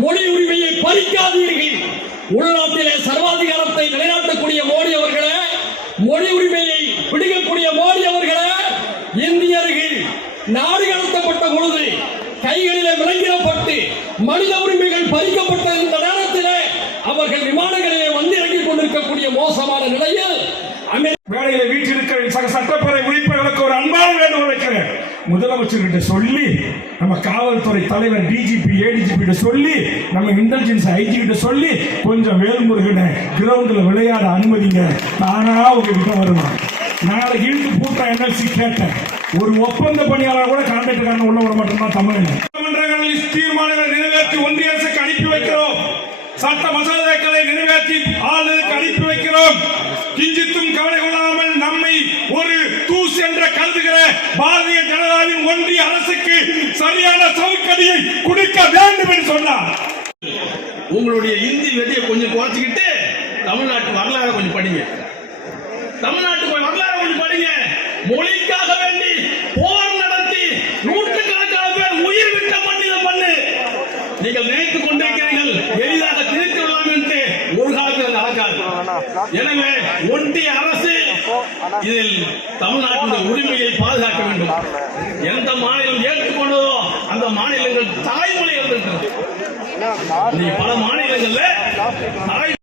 மொழி உரிமையை பறிக்காதீர்கள். உள்நாட்டிலே சர்வாதிகாரத்தை நிலைநாட்டக்கூடிய மோடி அவர்களே, மொழி உரிமையை பிடிக்கக்கூடிய மோடி அவர்களே, இந்தியர்கள் நாடு கடத்தப்பட்ட பொழுது கைகளிலே விலங்கிடப்பட்டு மனித உரிமைகள் பறிக்கப்பட்ட இந்த நேரத்திலே அவர்கள் விமானங்களிலே வந்து இறங்கிக் கொண்டிருக்கக்கூடிய மோசமான நிலையில் வேலையில வீட்டில் சட்டப்பேரவை உறுப்பினர்களுக்கு ஒரு அன்பான வேண்டுகோள் வைக்கிறேன். முதலமைச்சர்கிட்ட சொல்லி, நம்ம காவல்துறை தலைவர் டிஜிபி ஏடிஜிபி சொல்லி, நம்ம இன்டெலிஜென்ஸ் ஐஜி கிட்ட சொல்லி, கொஞ்சம் வேல்முருகனை கிரவுண்ட்ல விளையாட அனுமதிங்க. தானா உங்ககிட்ட வருவான். நாளைக்கு இழுத்து பூட்டா என்எல்சி கேட்டேன். ஒரு ஒப்பந்த பணியாளர் கூட கான்ட்ராக்டர் உள்ள வர மட்டும்தான் தமிழ் தீர்மானங்களை நிறைவேற்றி ஒன்றிய அரசுக்கு அனுப்பி வைக்கிறோம். சட்ட மசோதாக்களை நிறைவேற்றி ஆளுநருக்கு அனுப்பி வைக்கிறோம். கிஞ்சித்தும் கவலை கொள்ளாமல் நம்மை ஒரு தூசு என்று கருதுகிற பாரதிய ஜனதாவின் ஒன்றிய அரசுக்கு சரியான சவுக்கடியை கொடுக்க வேண்டும் என்று சொன்னார். உங்களுடைய இந்தி வெட்டியை கொஞ்சம் குறைச்சிக்கிட்டு தமிழ்நாட்டு வரலாறு கொஞ்சம் படிங்க. தமிழ்நாட்டு வரலாறு கொஞ்சம் படிங்க. மொழிக்காக வேண்டி போர் நடத்தி நூற்றுக்கணக்கான பேர் உயிர் விட்ட மண்ணில மண்ணு. நீங்கள் நினைத்துக் கொண்டிருக்கிறீர்கள் எளிதாக திருத்தி விடலாம் என்று. ஒரு காலத்தில் நடக்காது. எனவே ஒன்றிய அரசு இதில் தமிழ்நாட்டின் உரிமையை பாதுகாக்க வேண்டும். எந்த மாநிலம் ஏற்றுக்கொண்டதோ அந்த மாநிலங்கள் தாய்மொழி இருந்திருக்கிறது. பல மாநிலங்கள்ல தாய்